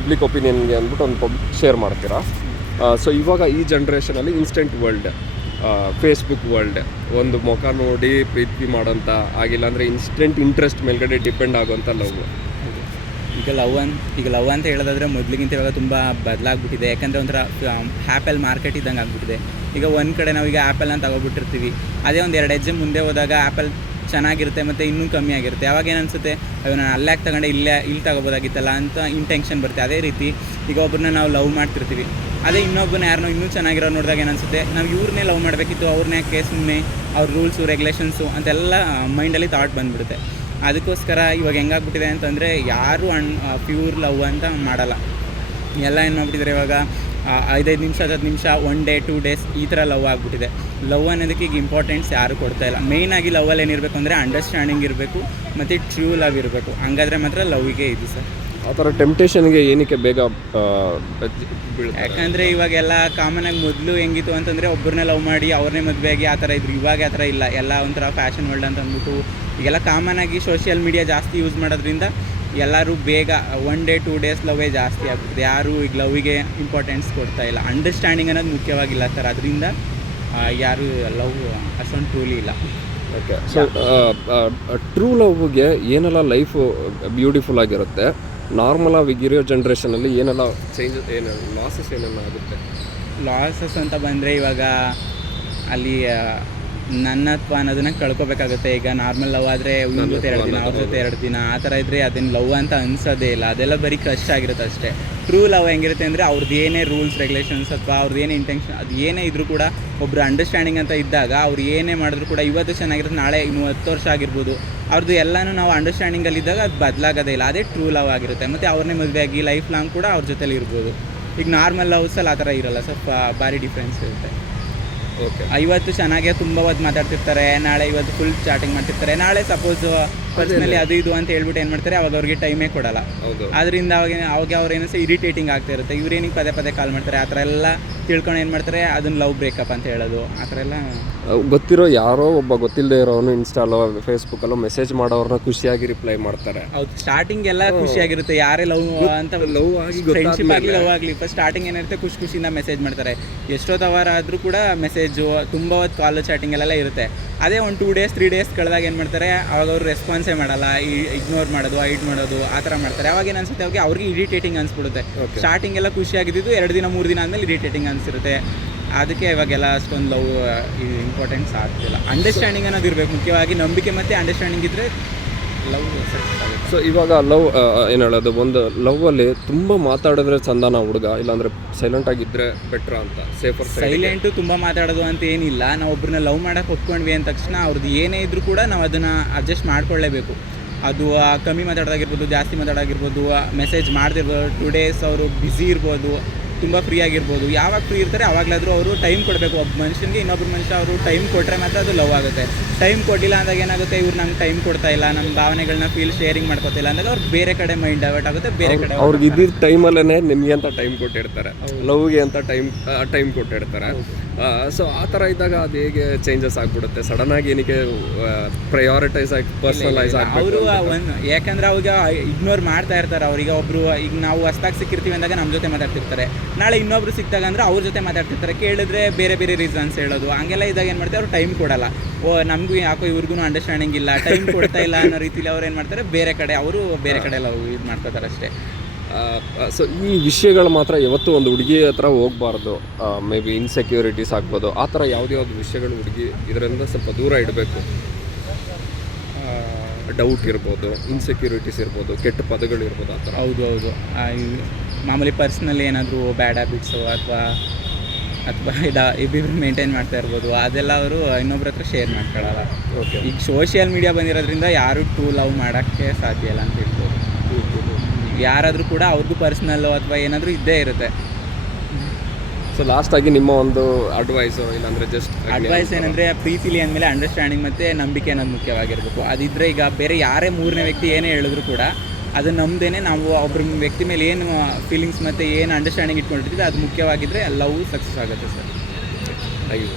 Public ಒಪಿನಿಯನ್ಗೆ ಅಂದ್ಬಿಟ್ಟು ಒಂದು share ಮಾಡ್ತೀರಾ. ಸೊ ಇವಾಗ ಈ ಜನ್ರೇಷನಲ್ಲಿ ಇನ್ಸ್ಟೆಂಟ್ ವರ್ಲ್ಡ್, ಫೇಸ್ಬುಕ್ ವರ್ಲ್ಡ್, ಒಂದು ಮುಖ ನೋಡಿ ಪ್ರೀತಿ ಮಾಡೋಂಥ ಆಗಿಲ್ಲ ಅಂದರೆ ಇನ್ಸ್ಟೆಂಟ್ ಇಂಟ್ರೆಸ್ಟ್ ಮೇಲ್ಗಡೆ ಡಿಪೆಂಡ್ ಆಗೋಂಥ ಲವ್. ಈಗ ಲವ್ ಅಂತ ಹೇಳೋದಾದರೆ ಮೊದಲಿಗಿಂತ ಇವಾಗ ತುಂಬ ಬದಲಾಗ್ಬಿಟ್ಟಿದೆ. ಯಾಕಂದರೆ ಒಂಥರ ಆ್ಯಪಲ್ ಮಾರ್ಕೆಟ್ ಇದ್ದಂಗೆ ಆಗ್ಬಿಟ್ಟಿದೆ. ಈಗ ಒಂದು ಕಡೆ ನಾವೀಗ ಆ್ಯಪಲ್ನ ತಗೊಬಿಟ್ಟಿರ್ತೀವಿ, ಅದೇ ಒಂದು 2 ಹೆಜ್ಜೆ ಮುಂದೆ ಹೋದಾಗ ಆ್ಯಪಲ್ ಚೆನ್ನಾಗಿರುತ್ತೆ ಮತ್ತು ಇನ್ನೂ ಕಮ್ಮಿ ಆಗಿರುತ್ತೆ. ಅವಾಗ ಏನು ಅನಿಸುತ್ತೆ, ಅಯ್ಯೋ ನಾನು ಅಲ್ಲೇ ತಗೊಂಡೆ ಇಲ್ಲಿ ತಗೋಬೋದಾಗಿತ್ತಲ್ಲ ಅಂತ ಇಂಟೆನ್ಷನ್ ಬರುತ್ತೆ. ಅದೇ ರೀತಿ ಈಗ ಒಬ್ಬರನ್ನ ನಾವು ಲವ್ ಮಾಡ್ತಿರ್ತೀವಿ, ಅದೇ ಇನ್ನೊಬ್ಬನ ಯಾರನ್ನೋ ಇನ್ನೂ ಚೆನ್ನಾಗಿರೋ ನೋಡಿದಾಗ ಏನನ್ಸುತ್ತೆ, ನಾವು ಇವ್ರನ್ನೇ ಲವ್ ಮಾಡಬೇಕಿತ್ತು, ಅವ್ರನ್ನೇ ಸುಮ್ಮನೆ ಅವ್ರ ರೂಲ್ಸು ರೆಗ್ಯುಲೇಷನ್ಸು ಅಂತೆಲ್ಲ ಮೈಂಡಲ್ಲಿ ಥಾಟ್ ಬಂದುಬಿಡುತ್ತೆ. ಅದಕ್ಕೋಸ್ಕರ ಇವಾಗ ಹೆಂಗಾಗ್ಬಿಟ್ಟಿದೆ ಅಂತಂದರೆ ಯಾರೂ ಪ್ಯೂರ್ ಲವ್ ಅಂತ ಮಾಡಲ್ಲ. ಎಲ್ಲ ಏನು ಮಾಡ್ಬಿಟ್ಟಿದ್ದಾರೆ ಇವಾಗ 5 ನಿಮಿಷ 10 ನಿಮಿಷ 1 ಡೇ 2 ಡೇಸ್ ಈ ಥರ ಲವ್ ಆಗಿಬಿಟ್ಟಿದೆ. ಲವ್ ಅನ್ನೋದಕ್ಕೆ ಈಗ ಇಂಪಾರ್ಟೆನ್ಸ್ ಯಾರೂ ಕೊಡ್ತಾಯಿಲ್ಲ. ಮೇಯ್ನಾಗಿ ಲವ್ವಲ್ಲಿ ಏನಿರಬೇಕು ಅಂದರೆ ಅಂಡರ್ಸ್ಟ್ಯಾಂಡಿಂಗ್ ಇರಬೇಕು ಮತ್ತು ಟ್ರೂ ಲವ್ ಇರಬೇಕು. ಹಂಗಾದರೆ ಮಾತ್ರ ಲವ್ಗೆ ಇದು ಸರ್. ಆ ಥರ ಟೆಂಪ್ಟೇಷನ್ಗೆ ಏನಕ್ಕೆ ಬೇಗ ಯಾಕಂದರೆ ಇವಾಗೆಲ್ಲ ಕಾಮನಾಗಿ ಮೊದಲು ಹೆಂಗಿತ್ತು ಅಂತಂದರೆ ಒಬ್ಬರನ್ನೇ ಲವ್ ಮಾಡಿ ಅವ್ರನ್ನೇ ಮದುವೆಯಾಗಿ ಆ ಥರ ಇದ್ರು. ಇವಾಗ ಆ ಥರ ಇಲ್ಲ. ಎಲ್ಲ ಒಂಥರ ಫ್ಯಾಷನ್ ವರ್ಲ್ಡ್ ಅಂತ ಅಂದ್ಬಿಟ್ಟು ಈಗೆಲ್ಲ ಕಾಮನಾಗಿ ಸೋಷಿಯಲ್ ಮೀಡಿಯಾ ಜಾಸ್ತಿ ಯೂಸ್ ಮಾಡೋದ್ರಿಂದ ಎಲ್ಲರೂ ಬೇಗ 1 ಡೇ 2 ಡೇಸ್ ಲವ್ವೇ ಜಾಸ್ತಿ ಆಗ್ಬಿಟ್ಟಿದೆ. ಯಾರೂ ಈಗ ಲವ್ವಿಗೆ ಇಂಪಾರ್ಟೆನ್ಸ್ ಕೊಡ್ತಾ ಇಲ್ಲ. ಅಂಡರ್ಸ್ಟ್ಯಾಂಡಿಂಗ್ ಅನ್ನೋದು ಮುಖ್ಯವಾಗಿಲ್ಲ ಸರ್. ಅದರಿಂದ ಯಾರೂ ಲವ್ ಅಷ್ಟೊಂದು ಟ್ರೂಲಿ ಇಲ್ಲ. ಓಕೆ. ಸೊ ಟ್ರೂ ಲವ್ಗೆ ಏನೆಲ್ಲ ಲೈಫು ಬ್ಯೂಟಿಫುಲ್ ಆಗಿರುತ್ತೆ, ನಾರ್ಮಲ್ ಆಗಿರೋ ಜನ್ರೇಷನಲ್ಲಿ ಏನೆಲ್ಲ ಚೇಂಜಸ್, ಲಾಸಸ್ ಏನೆಲ್ಲ ಆಗುತ್ತೆ? ಲಾಸಸ್ ಅಂತ ಬಂದರೆ ಇವಾಗ ಅಲ್ಲಿ ನನ್ನತ್ವ ಅನ್ನೋದನ್ನ ಕಳ್ಕೊಬೇಕಾಗುತ್ತೆ. ಈಗ ನಾರ್ಮಲ್ ಲವ್ ಆದರೆ ಇವ್ರ ಜೊತೆ 2 ದಿನ ಅವ್ರ ಜೊತೆ 2 ದಿನ ಆ ಥರ ಇದ್ದರೆ ಅದನ್ನು ಲವ್ ಅಂತ ಅನ್ಸೋದೇ ಇಲ್ಲ. ಅದೆಲ್ಲ ಬರೀ ಕಷ್ಟ ಆಗಿರುತ್ತೆ ಅಷ್ಟೇ. ಟ್ರೂ ಲವ್ ಹೆಂಗಿರುತ್ತೆ ಅಂದರೆ ಅವ್ರದ್ದು ಏನೇ ರೂಲ್ಸ್ ರೆಗ್ಯುಲೇಷನ್ಸ್ ಅಥವಾ ಅವ್ರದ್ದು ಏನೇ ಇಂಟೆನ್ಷನ್ ಅದು ಏನೇ ಇದ್ದರೂ ಕೂಡ ಒಬ್ಬರು ಅಂಡರ್ಸ್ಟ್ಯಾಂಡಿಂಗ್ ಅಂತ ಇದ್ದಾಗ ಅವ್ರು ಏನೇ ಮಾಡಿದ್ರು ಕೂಡ ಇವತ್ತು ಚೆನ್ನಾಗಿರುತ್ತೆ, ನಾಳೆ ಇನ್ನು 10 ವರ್ಷ ಆಗಿರ್ಬೋದು, ಅವ್ರದ್ದು ಎಲ್ಲನೂ ನಾವು ಅಂಡರ್ಸ್ಟ್ಯಾಂಡಿಂಗಲ್ಲಿದ್ದಾಗ ಅದು ಬದಲಾಗೋದೇ ಇಲ್ಲ. ಅದೇ ಟ್ರೂ ಲವ್ ಆಗಿರುತ್ತೆ. ಮತ್ತು ಅವ್ರನ್ನೇ ಮದುವೆಯಾಗಿ ಲೈಫ್ ಲಾಂಗ್ ಕೂಡ ಅವ್ರ ಜೊತೆಲಿ ಇರ್ಬೋದು. ಈಗ ನಾರ್ಮಲ್ ಲವ್ಸಲ್ಲಿ ಆ ಥರ ಇರೋಲ್ಲ, ಸ್ವಲ್ಪ ಭಾರಿ ಡಿಫ್ರೆನ್ಸ್ ಇರುತ್ತೆ. ಓಕೆ. ಇವತ್ತು ಚೆನ್ನಾಗೇ ತುಂಬ ಹೊತ್ತು ಮಾತಾಡ್ತಿರ್ತಾರೆ, ನಾಳೆ ಇವತ್ತು ಫುಲ್ ಚಾಟಿಂಗ್ ಮಾಡ್ತಿರ್ತಾರೆ, ನಾಳೆ ಸಪೋಸ್ ಪರ್ಸ್ನಲಿ ಅದು ಇದು ಅಂತ ಹೇಳ್ಬಿಟ್ಟು ಏನು ಮಾಡ್ತಾರೆ, ಅವಾಗ ಅವ್ರಿಗೆ ಟೈಮೇ ಕೊಡಲ್ಲ. ಅದರಿಂದ ಅವಾಗ ಅವ್ರು ಏನೋ ಇರಿಟೇಟಿಂಗ್ ಆಗ್ತಾ ಇರುತ್ತೆ. ಇವ್ರೇನಿಗೆ ಪದೇ ಕಾಲ್ ಮಾಡ್ತಾರೆ, ಆ ಥರ ಎಲ್ಲ ತಿಳ್ಕೊಂಡು ಏನು ಮಾಡ್ತಾರೆ, ಅದನ್ನು ಲವ್ ಬ್ರೇಕಪ್ ಅಂತ ಹೇಳೋದು. ಆ ಥರ ಎಲ್ಲ ಗೊತ್ತಿರೋ ಯಾರೋ ಒಬ್ಬ ಗೊತ್ತಿಲ್ಲದೆ ಇರೋನು ಇನ್ಸ್ಟಾಲೋ ಫೇಸ್ಬುಕ್ಕಲ್ಲೋ ಮೆಸೇಜ್ ಮಾಡೋರನ್ನ ಖುಷಿಯಾಗಿ ರಿಪ್ಲೈ ಮಾಡ್ತಾರೆ. ಹೌದು, ಸ್ಟಾರ್ಟಿಂಗ್ ಎಲ್ಲ ಖುಷಿಯಾಗಿರುತ್ತೆ. ಯಾರೇ ಲವ್ ಅಂತ ಲವ್ ಆಗಿ ಫ್ರೆಂಡ್ಶಿಪ್ ಆಗಲಿ ಲವ್ ಆಗಲಿ ಫಸ್ಟ್ ಸ್ಟಾರ್ಟಿಂಗ್ ಏನಿರುತ್ತೆ ಖುಷಿಯಿಂದ ಮೆಸೇಜ್ ಮಾಡ್ತಾರೆ. ಎಷ್ಟೊತ್ತು ಅವರ್ ಆದರೂ ಕೂಡ ಮೆಸೇಜು ತುಂಬ ಹೊತ್ತು ಕಾಲ್ ಚಾಟಿಂಗ್ ಎಲ್ಲ ಇರುತ್ತೆ. ಅದೇ ಒಂದು 2 ಡೇಸ್ 3 ಡೇಸ್ ಕಳೆದಾಗ ಏನು ಮಾಡ್ತಾರೆ, ಅವಾಗ ಅವರು ರೆಸ್ಪಾನ್ಸೇ ಮಾಡಲ್ಲ, ಇಗ್ನೋರ್ ಮಾಡೋದು, ಹೈಡ್ ಮಾಡೋದು ಆ ಥರ ಮಾಡ್ತಾರೆ. ಅವಾಗ ಏನು ಅನ್ಸುತ್ತೆ, ಅವ್ರಿಗೆ ಇರಿಟೇಟಿಂಗ್ ಅನ್ಸ್ಬಿಡುತ್ತೆ. ಸ್ಟಾರ್ಟಿಂಗ್ ಎಲ್ಲ ಖುಷಿಯಾಗಿದ್ದು 2 ದಿನ 3 ದಿನ ಆದಮೇಲೆ ಇರಿಟೇಟಿಂಗ್ ಅನಿಸಿರುತ್ತೆ. ಅದಕ್ಕೆ ಇವಾಗೆಲ್ಲ ಅಷ್ಟೊಂದು ಲವ್ ಇಂಪಾರ್ಟೆನ್ಸ್ ಆಗ್ತಿಲ್ಲ. ಅಂಡರ್ಸ್ಟ್ಯಾಂಡಿಂಗ್ ಅನ್ನೋದು ಇರಬೇಕು ಮುಖ್ಯವಾಗಿ. ನಂಬಿಕೆ ಮತ್ತು ಅಂಡರ್ಸ್ಟ್ಯಾಂಡಿಂಗ್ ಇದ್ದರೆ ಲವ್ ಸಕ್ಸಸ್ ಆಗುತ್ತೆ. ಸೊ ಇವಾಗ ಲವ್ ಏನು ಹೇಳೋದು, ಒಂದು ಲವ್ವಲ್ಲಿ ತುಂಬ ಮಾತಾಡಿದ್ರೆ ಚಂದನ ಹುಡುಗ, ಇಲ್ಲಾಂದರೆ ಸೈಲೆಂಟಾಗಿದ್ದರೆ ಬೆಟ್ರಾ ಅಂತ? ಸೈಲೆಂಟು ತುಂಬ ಮಾತಾಡೋದು ಅಂತ ಏನಿಲ್ಲ. ನಾವು ಒಬ್ಬರನ್ನ ಲವ್ ಮಾಡೋಕ್ಕೆ ಒಪ್ಕೊಂಡ್ವಿ ಅಂದ ತಕ್ಷಣ ಅವ್ರದ್ದು ಏನೇ ಇದ್ದರೂ ಕೂಡ ನಾವು ಅದನ್ನು ಅಡ್ಜಸ್ಟ್ ಮಾಡ್ಕೊಳ್ಳೇಬೇಕು. ಅದು ಕಮ್ಮಿ ಮಾತಾಡೋದಾಗಿರ್ಬೋದು, ಜಾಸ್ತಿ ಮಾತಾಡೋದಾಗಿರ್ಬೋದು, ಮೆಸೇಜ್ ಮಾಡ್ತಿರ್ಬೋದು, 2 ಡೇಸ್ ಅವರು ಬ್ಯುಸಿ ಇರ್ಬೋದು, ತುಂಬ ಫ್ರೀ ಆಗಿರ್ಬೋದು. ಯಾವಾಗ ಫ್ರೀ ಇರ್ತಾರೆ ಆವಾಗಲಾದರೂ ಅವರು ಟೈಮ್ ಕೊಡಬೇಕು. ಒಬ್ಬ ಮನುಷ್ಯನಿಗೆ ಇನ್ನೊಬ್ಬರು ಮನುಷ್ಯ ಅವರು ಟೈಮ್ ಕೊಟ್ಟರೆ ಮಾತ್ರ ಅದು ಲವ್ ಆಗುತ್ತೆ. ಟೈಮ್ ಕೊಟ್ಟಿಲ್ಲ ಅಂದಾಗ ಏನಾಗುತ್ತೆ, ಇವ್ರು ನಮ್ಗೆ ಟೈಮ್ ಕೊಡ್ತಾ ಇಲ್ಲ, ನಮ್ಮ ಭಾವನೆಗಳನ್ನ ಶೇರಿಂಗ್ ಮಾಡ್ಕೊತಿಲ್ಲ ಅಂದಾಗ ಅವ್ರು ಬೇರೆ ಕಡೆ ಮೈಂಡ್ ಡೈವರ್ಟ್ ಆಗುತ್ತೆ. ಬೇರೆ ಕಡೆ ಅವ್ರಿಗೆ ಇದ್ದಿದ್ದ ಟೈಮಲ್ಲೇ ನಿಮಗೆ ಅಂತ ಟೈಮ್ ಕೊಟ್ಟಿರ್ತಾರೆ, ಲವ್ಗೆ ಅಂತ ಟೈಮ್ ಕೊಟ್ಟಿರ್ತಾರೆ. ಸೊ ಆ ಥರ ಇದ್ದಾಗ ಅದು ಹೇಗೆ ಚೇಂಜಸ್ ಆಗಿಬಿಡುತ್ತೆ ಸಡನ್ನಾಗಿ? ಏನಕ್ಕೆ ಪ್ರಯಾರಿಟೈಸ್ ಆಗಿ ಪರ್ಸನಲೈಸ್ ಆಗಿ ಅವರು ಯಾಕಂದರೆ ಅವಾಗ ಇಗ್ನೋರ್ ಮಾಡ್ತಾ ಇರ್ತಾರೆ. ಅವ್ರಿಗೆ ಒಬ್ಬರು ಈಗ ನಾವು ಹೊಸ್ದಾಗಿ ಸಿಕ್ಕಿರ್ತೀವಿ ಅಂದಾಗ ನಮ್ಮ ಜೊತೆ ಮಾತಾಡ್ತಿರ್ತಾರೆ, ನಾಳೆ ಇನ್ನೊಬ್ರು ಸಿಕ್ತಾಗ ಅಂದರೆ ಅವ್ರ ಜೊತೆ ಮಾತಾಡ್ತಿರ್ತಾರೆ. ಕೇಳಿದ್ರೆ ಬೇರೆ ರೀಸನ್ಸ್ ಹೇಳೋದು. ಹಂಗೆಲ್ಲ ಇದ್ದಾಗ ಏನು ಮಾಡ್ತಾರೆ, ಅವ್ರು ಟೈಮ್ ಕೊಡಲ್ಲ. ನಮಗೂ ಯಾಕೋ ಇವ್ರಿಗೂ ಅಂಡರ್ಸ್ಟ್ಯಾಂಡಿಂಗ್ ಇಲ್ಲ, ಟೈಮ್ ಕೊಡ್ತಾ ಇಲ್ಲ ಅನ್ನೋ ರೀತಿಲಿ ಅವ್ರು ಏನು ಮಾಡ್ತಾರೆ, ಬೇರೆ ಕಡೆ ಎಲ್ಲ ಇದು ಮಾಡ್ಕೋತಾರೆ ಅಷ್ಟೇ. ಸೊ ಈ ವಿಷಯಗಳು ಮಾತ್ರ ಯಾವತ್ತೂ ಒಂದು ಹುಡುಗಿ ಹತ್ರ ಹೋಗಬಾರ್ದು. ಮೇ ಬಿ ಇನ್ಸೆಕ್ಯೂರಿಟೀಸ್ ಆಗ್ಬೋದು, ಆ ಥರ ಯಾವುದ್ಯಾವ್ದು ವಿಷಯಗಳು ಹುಡುಗಿ ಇದರಿಂದ ಸ್ವಲ್ಪ ದೂರ ಇಡಬೇಕು. ಡೌಟ್ ಇರ್ಬೋದು, ಇನ್ಸೆಕ್ಯೂರಿಟೀಸ್ ಇರ್ಬೋದು, ಕೆಟ್ಟ ಪದಗಳಿರ್ಬೋದು, ಆ ಥರ. ಹೌದು. ಮಾಮೂಲಿ ಪರ್ಸ್ನಲಿ ಏನಾದರೂ ಬ್ಯಾಡ್ ಹ್ಯಾಬಿಟ್ಸು ಅಥವಾ ಇಬ್ಬಿಬ್ರು ಮೇಂಟೈನ್ ಮಾಡ್ತಾ ಇರ್ಬೋದು, ಅದೆಲ್ಲ ಅವರು ಇನ್ನೊಬ್ರ ಹತ್ರ ಶೇರ್ ಮಾಡ್ಕೊಳ್ಳಲ್ಲ. ಓಕೆ. ಈಗ ಸೋಷಿಯಲ್ ಮೀಡಿಯಾ ಬಂದಿರೋದ್ರಿಂದ ಯಾರು ಟ್ರೂ ಲವ್ ಮಾಡೋಕ್ಕೆ ಸಾಧ್ಯ ಇಲ್ಲ ಅಂತ ಹೇಳ್ಬೋದು. ಯಾರಾದರೂ ಕೂಡ ಅವ್ರಿಗೂ ಪರ್ಸ್ನಲ್ಲು ಅಥವಾ ಏನಾದರೂ ಇದ್ದೇ ಇರುತ್ತೆ. ಸೊ ಲಾಸ್ಟಾಗಿ ನಿಮ್ಮ ಒಂದು ಅಡ್ವೈಸು, ಇಲ್ಲಾಂದರೆ ಜಸ್ಟ್ ಅಡ್ವೈಸ್ ಏನಂದರೆ, ಪ್ರೀತಿಲಿ ಅಂದಮೇಲೆ ಅಂಡರ್ಸ್ಟ್ಯಾಂಡಿಂಗ್ ಮತ್ತು ನಂಬಿಕೆ ಅನ್ನೋದು ಮುಖ್ಯವಾಗಿರಬೇಕು. ಅದಿದ್ದರೆ ಈಗ ಬೇರೆ ಯಾರೇ 3ನೇ ವ್ಯಕ್ತಿ ಏನೇ ಹೇಳಿದ್ರು ಕೂಡ ಅದು ನಮ್ಮದೇನೆ. ನಾವು ಒಬ್ಬರ ವ್ಯಕ್ತಿ ಮೇಲೆ ಏನು ಫೀಲಿಂಗ್ಸ್ ಮತ್ತು ಏನು ಅಂಡರ್ಸ್ಟ್ಯಾಂಡಿಂಗ್ ಇಟ್ಕೊಂಡಿರ್ತೀವಿ ಅದು ಮುಖ್ಯವಾಗಿದ್ದರೆ ಲವ್ ಸಕ್ಸಸ್ ಆಗುತ್ತೆ ಸರ್. Thank you.